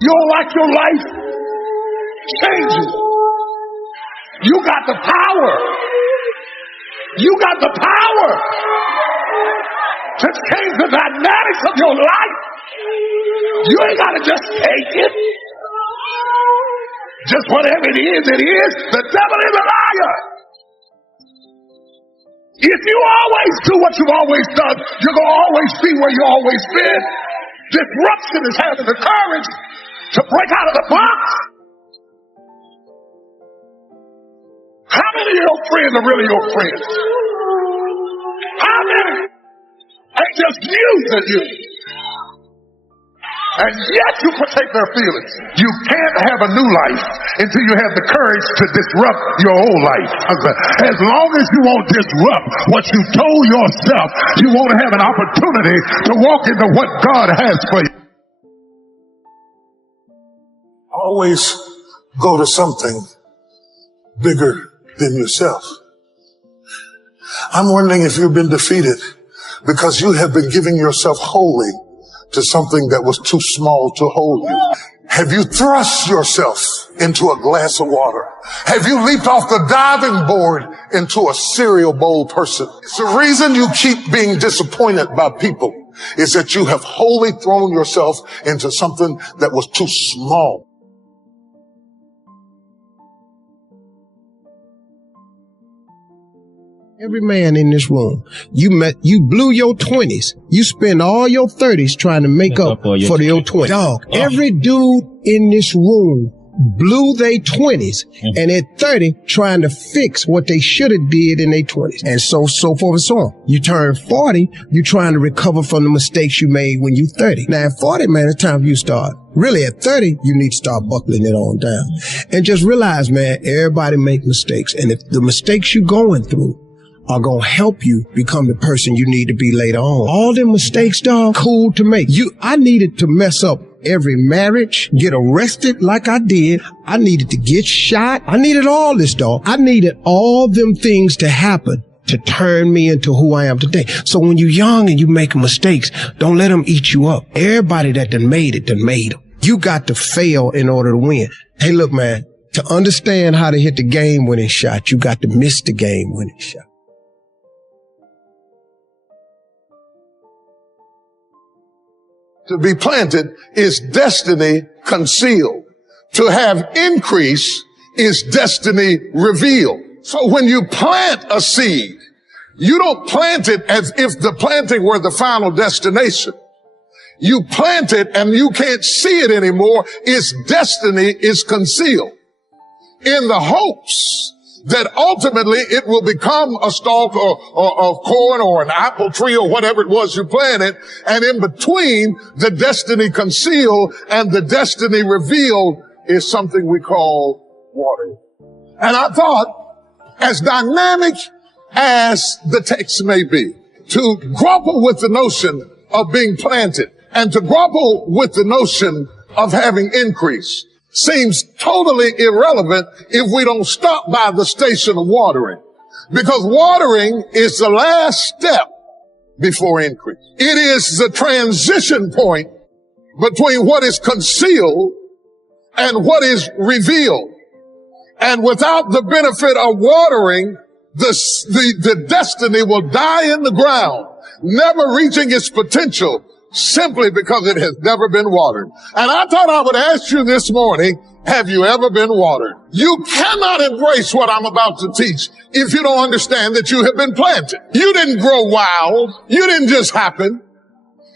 You don't like your life? Change it. You got the power. You got the power to change the dynamics of your life. You ain't got to just take it. Just whatever it is, it is. The devil is a liar. If you always do what you've always done, you're going to always be where you've always been. Disruption is having the courage to break out of the box. How many of your friends are really your friends? How many? They just using you. And yet you protect their feelings. You can't have a new life until you have the courage to disrupt your old life. As long as you won't disrupt what you told yourself, you won't have an opportunity to walk into what God has for you. Always go to something bigger than yourself. I'm wondering if you've been defeated because you have been giving yourself wholly to something that was too small to hold you. Have you thrust yourself into a glass of water? Have you leaped off the diving board into a cereal bowl person? It's the reason you keep being disappointed by people is that you have wholly thrown yourself into something that was too small. Every man in this room, you blew your 20s. You spend all your 30s trying to make up for your 20s. Dog, every dude in this room blew their 20s and at 30 trying to fix what they should have did in their 20s. And so forth and so on. You turn 40, you trying to recover from the mistakes you made when you 30. Now at 40, man, it's time for you to start. Really, at 30, you need to start buckling it on down. And just realize, man, everybody make mistakes. And if the mistakes you're going through are going to help you become the person you need to be later on. All them mistakes, dog, cool to make. I needed to mess up every marriage, get arrested like I did. I needed to get shot. I needed all this, dog. I needed all them things to happen to turn me into who I am today. So when you're young and you make mistakes, don't let them eat you up. Everybody that done made it, done made them. You got to fail in order to win. Hey, look, man, to understand how to hit the game-winning shot, you got to miss the game-winning shot. To be planted is destiny concealed. To have increase is destiny revealed. So when you plant a seed, you don't plant it as if the planting were the final destination. You plant it and you can't see it anymore. Its destiny is concealed in the hopes that ultimately it will become a stalk of corn or an apple tree or whatever it was you planted. And in between the destiny concealed and the destiny revealed is something we call watering. And I thought, as dynamic as the text may be, to grapple with the notion of being planted and to grapple with the notion of having increase seems totally irrelevant if we don't stop by the station of watering. Because watering is the last step before increase. It is the transition point between what is concealed and what is revealed. And without the benefit of watering, the destiny will die in the ground, never reaching its potential, simply because it has never been watered. And I thought I would ask you this morning, have you ever been watered? You cannot embrace what I'm about to teach if you don't understand that you have been planted. You didn't grow wild. You didn't just happen.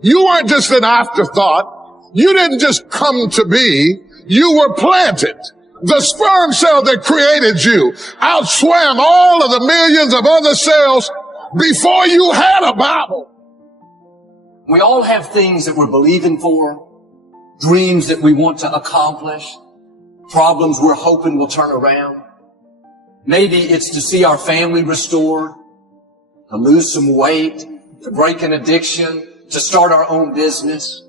You weren't just an afterthought. You didn't just come to be. You were planted. The sperm cell that created you outswam all of the millions of other cells before you had a Bible. We all have things that we're believing for, dreams that we want to accomplish, problems we're hoping will turn around. Maybe it's to see our family restored, to lose some weight, to break an addiction, to start our own business.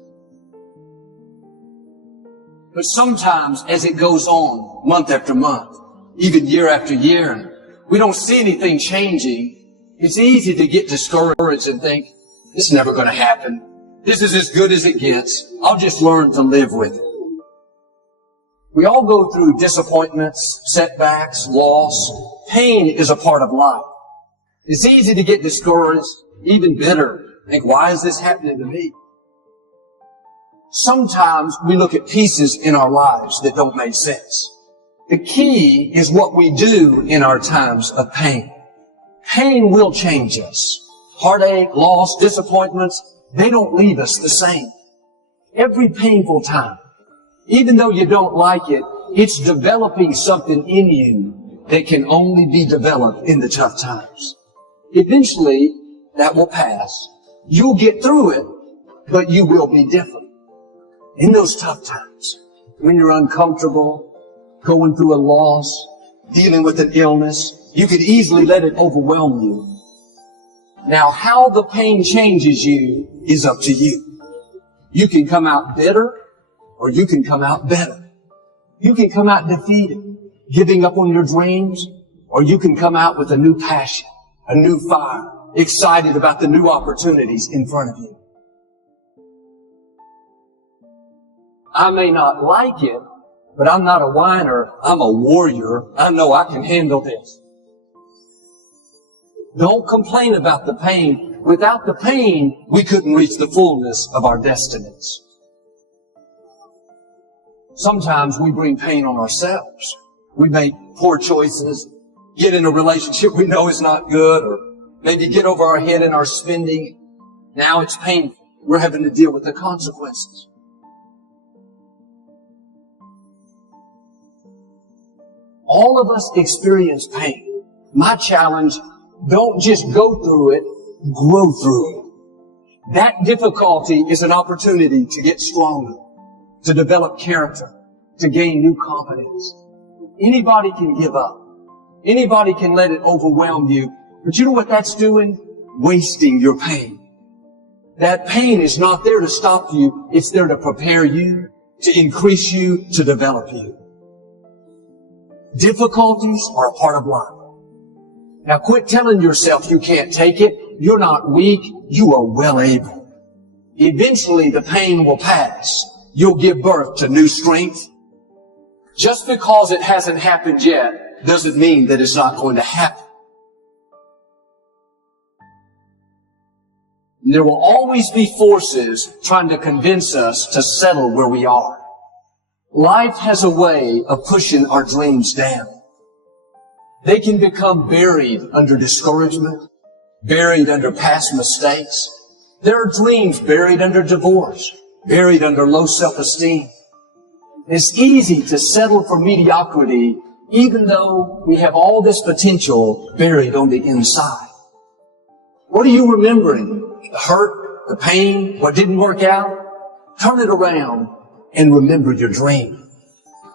But sometimes as it goes on, month after month, even year after year, and we don't see anything changing, it's easy to get discouraged and think, this is never going to happen. This is as good as it gets. I'll just learn to live with it. We all go through disappointments, setbacks, loss. Pain is a part of life. It's easy to get discouraged, even bitter. Think, why is this happening to me? Sometimes we look at pieces in our lives that don't make sense. The key is what we do in our times of pain. Pain will change us. Heartache, loss, disappointments, they don't leave us the same. Every painful time, even though you don't like it, it's developing something in you that can only be developed in the tough times. Eventually, that will pass. You'll get through it, but you will be different. In those tough times, when you're uncomfortable, going through a loss, dealing with an illness, you could easily let it overwhelm you. Now, how the pain changes you is up to you. You can come out bitter, or you can come out better. You can come out defeated, giving up on your dreams, or you can come out with a new passion, a new fire, excited about the new opportunities in front of you. I may not like it, but I'm not a whiner. I'm a warrior. I know I can handle this. Don't complain about the pain. Without the pain, we couldn't reach the fullness of our destinies. Sometimes we bring pain on ourselves. We make poor choices, get in a relationship we know is not good, or maybe get over our head in our spending. Now it's painful. We're having to deal with the consequences. All of us experience pain. My challenge, don't just go through it, grow through it. That difficulty is an opportunity to get stronger, to develop character, to gain new confidence. Anybody can give up. Anybody can let it overwhelm you. But you know what that's doing? Wasting your pain. That pain is not there to stop you. It's there to prepare you, to increase you, to develop you. Difficulties are a part of life. Now quit telling yourself you can't take it. You're not weak. You are well able. Eventually the pain will pass. You'll give birth to new strength. Just because it hasn't happened yet doesn't mean that it's not going to happen. There will always be forces trying to convince us to settle where we are. Life has a way of pushing our dreams down. They can become buried under discouragement, buried under past mistakes. There are dreams buried under divorce, buried under low self-esteem. It's easy to settle for mediocrity even though we have all this potential buried on the inside. What are you remembering? The hurt, the pain, what didn't work out? Turn it around and remember your dream.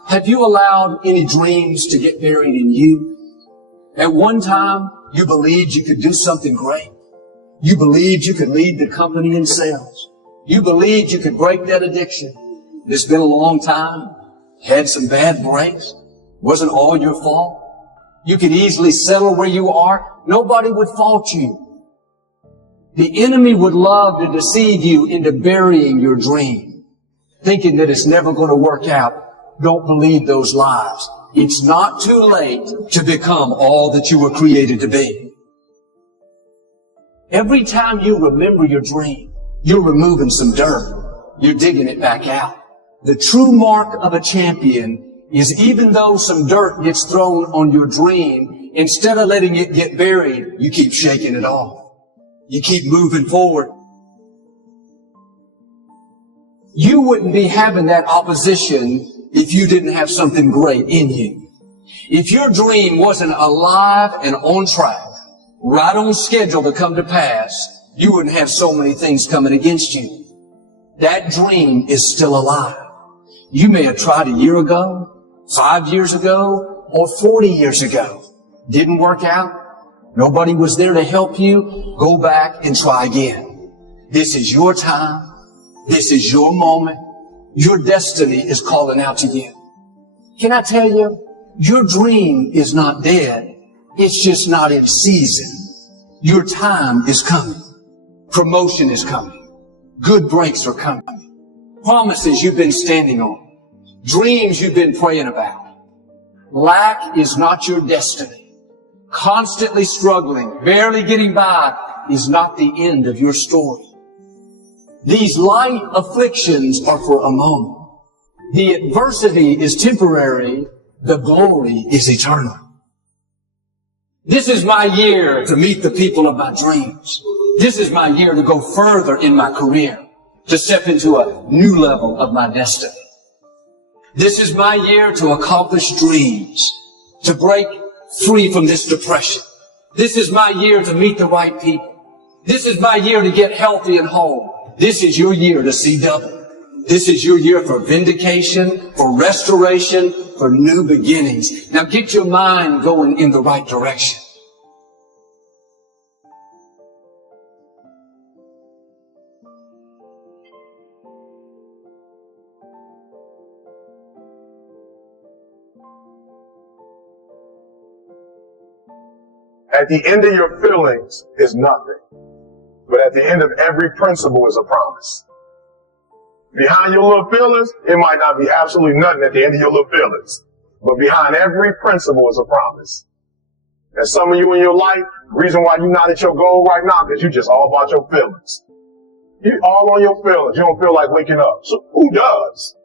Have you allowed any dreams to get buried in you? At one time, you believed you could do something great. You believed you could lead the company in sales. You believed you could break that addiction. It's been a long time. Had some bad breaks. Wasn't all your fault. You could easily settle where you are. Nobody would fault you. The enemy would love to deceive you into burying your dream, thinking that it's never going to work out. Don't believe those lies. It's not too late to become all that you were created to be. Every time you remember your dream, you're removing some dirt. You're digging it back out. The true mark of a champion is even though some dirt gets thrown on your dream, instead of letting it get buried, you keep shaking it off. You keep moving forward. You wouldn't be having that opposition if you didn't have something great in you. If your dream wasn't alive and on track, right on schedule to come to pass, you wouldn't have so many things coming against you. That dream is still alive. You may have tried a year ago, 5 years ago, or 40 years ago. Didn't work out. Nobody was there to help you. Go back and try again. This is your time. This is your moment. Your destiny is calling out to you. Can I tell you, your dream is not dead. It's just not in season. Your time is coming. Promotion is coming. Good breaks are coming. Promises you've been standing on. dreams you've been praying about. Lack is not your destiny. Constantly struggling, barely getting by is not the end of your story. These light afflictions are for a moment. The adversity is temporary. The glory is eternal. This is my year to meet the people of my dreams. This is my year to go further in my career, to step into a new level of my destiny. This is my year to accomplish dreams, to break free from this depression. This is my year to meet the right people. This is my year to get healthy and whole. This is your year to see double. This is your year for vindication, for restoration, for new beginnings. Now get your mind going in the right direction. At the end of your feelings is nothing, but at the end of every principle is a promise. Behind your little feelings, it might not be absolutely nothing at the end of your little feelings, but behind every principle is a promise. And some of you in your life, the reason why you're not at your goal right now, because you just all about your feelings. You're all on your feelings. You don't feel like waking up. So who does?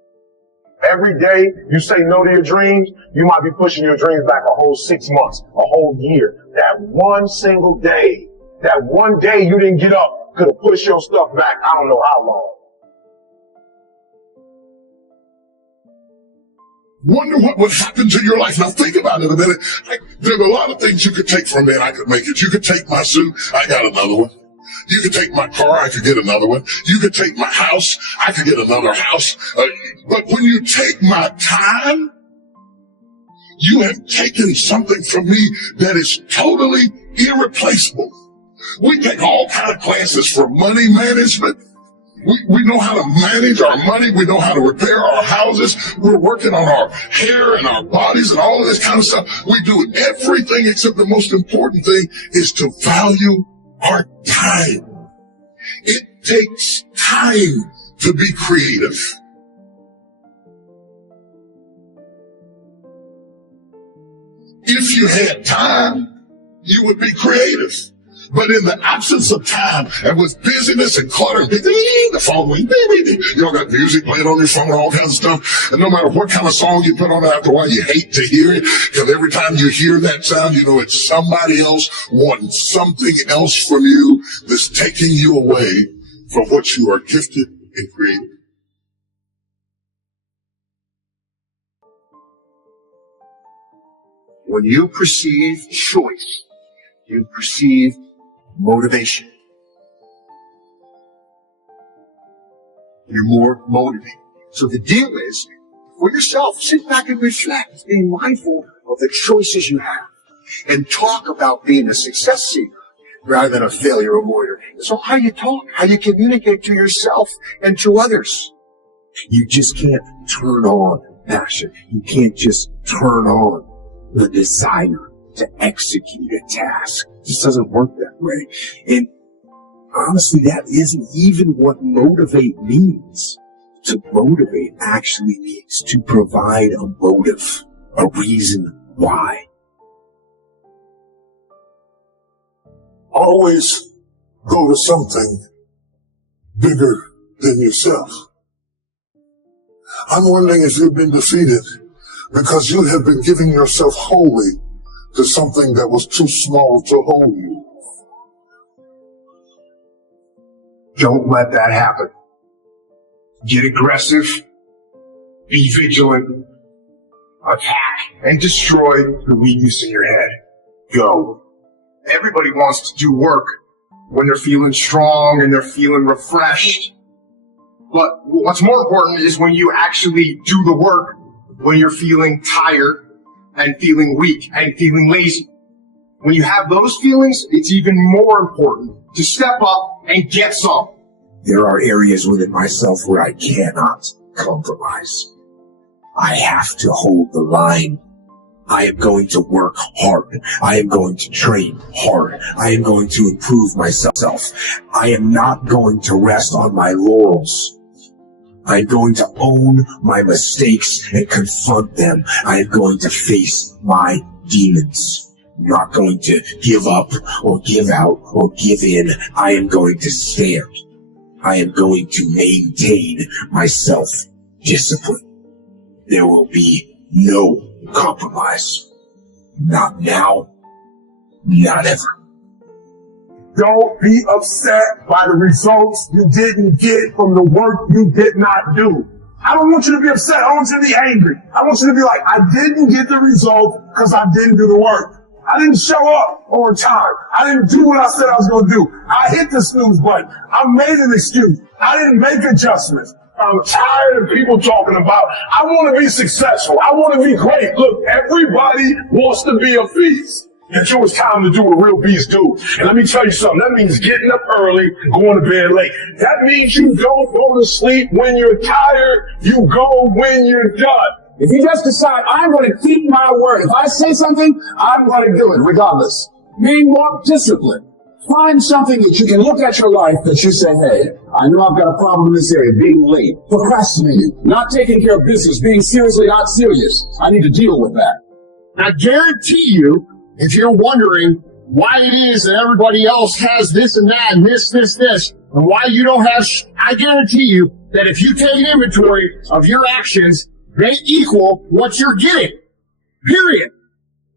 Every day you say no to your dreams, you might be pushing your dreams back a whole 6 months, a whole year. That one single day, that one day you didn't get up could have pushed your stuff back I don't know how long. Wonder what would happen to your life. Now think about it a minute. There's a lot of things you could take from me and I could make it. You could take my suit, I got another one. You could take my car, I could get another one. You could take my house, I could get another house. But when you take my time, you have taken something from me that is totally irreplaceable. We take all kind of classes for money management. We know how to manage our money. We know how to repair our houses. We're working on our hair and our bodies and all of this kind of stuff. We do everything except the most important thing is to value our time. It takes time to be creative. If you had time, you would be creative. But in the absence of time and with busyness and clutter, the phone ring, you know, got music playing on your phone, all kinds of stuff. And no matter what kind of song you put on it, after a while you hate to hear it, because every time you hear that sound, you know it's somebody else wanting something else from you that's taking you away from what you are gifted and created. When you perceive choice, you perceive motivation. You're more motivated. So the deal is, for yourself, sit back and reflect, being mindful of the choices you have, and talk about being a success seeker rather than a failure avoider. So how you talk, how you communicate to yourself and to others. You just can't turn on passion. You can't just turn on the desire to execute a task. It just doesn't work that way. And honestly, that isn't even what motivate means. To motivate actually means to provide a motive, a reason why. Always go to something bigger than yourself. I'm wondering if you've been defeated because you have been giving yourself wholly to something that was too small to hold you. Don't let that happen. Get aggressive, be vigilant, attack, and destroy the weakness in your head. Go. Everybody wants to do work when they're feeling strong and they're feeling refreshed. But what's more important is when you actually do the work when you're feeling tired and feeling weak and feeling lazy. When you have those feelings, it's even more important to step up and get some. There are areas within myself where I cannot compromise. I have to hold the line. I am going to work hard. I am going to train hard. I am going to improve myself. I am not going to rest on my laurels. I'm going to own my mistakes and confront them. I am going to face my demons. I'm not going to give up or give out or give in. I am going to stand. I am going to maintain my self-discipline. There will be no compromise. Not now, not ever. Don't be upset by the results you didn't get from the work you did not do. I don't want you to be upset. I want you to be angry. I want you to be like, I didn't get the result because I didn't do the work. I didn't show up on time. I didn't do what I said I was going to do. I hit the snooze button. I made an excuse. I didn't make adjustments. I'm tired of people talking about, I want to be successful. I want to be great. Look, everybody wants to be a beast. Until it's time to do what real beasts do. And let me tell you something. That means getting up early, going to bed late. That means you don't go to sleep when you're tired. You go when you're done. If you just decide, I'm going to keep my word. If I say something, I'm going to do it regardless. Being more disciplined. Find something that you can look at your life that you say, hey, I know I've got a problem in this area. Being late, procrastinating, not taking care of business, being seriously not serious. I need to deal with that. I guarantee you, if you're wondering why it is that everybody else has this and that and this, and why you don't have, I guarantee you that if you take an inventory of your actions, they equal what you're getting. Period.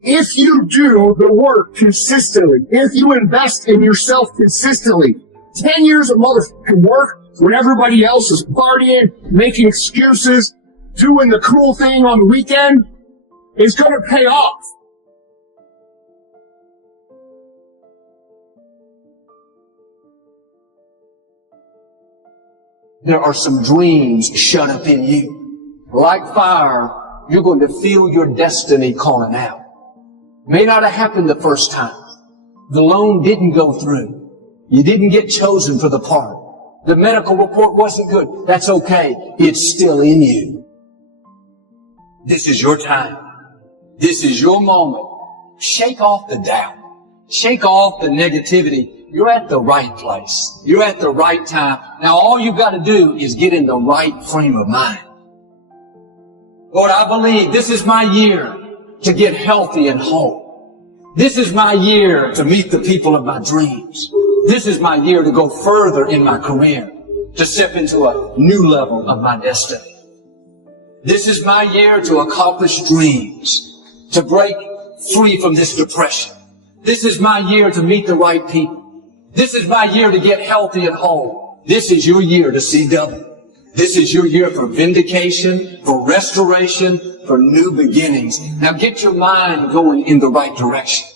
If you do the work consistently, if you invest in yourself consistently, 10 years of motherfucking work when everybody else is partying, making excuses, doing the cool thing on the weekend, is going to pay off. There are some dreams shut up in you. Like fire, you're going to feel your destiny calling out. May not have happened the first time. The loan didn't go through. You didn't get chosen for the part. The medical report wasn't good. That's okay. It's still in you. This is your time. This is your moment. Shake off the doubt. Shake off the negativity. You're at the right place. You're at the right time. Now all you've got to do is get in the right frame of mind. Lord, I believe this is my year to get healthy and whole. This is my year to meet the people of my dreams. This is my year to go further in my career, to step into a new level of my destiny. This is my year to accomplish dreams, to break free from this depression. This is my year to meet the right people. This is my year to get healthy and whole. This is your year to see double. This is your year for vindication, for restoration, for new beginnings. Now get your mind going in the right direction.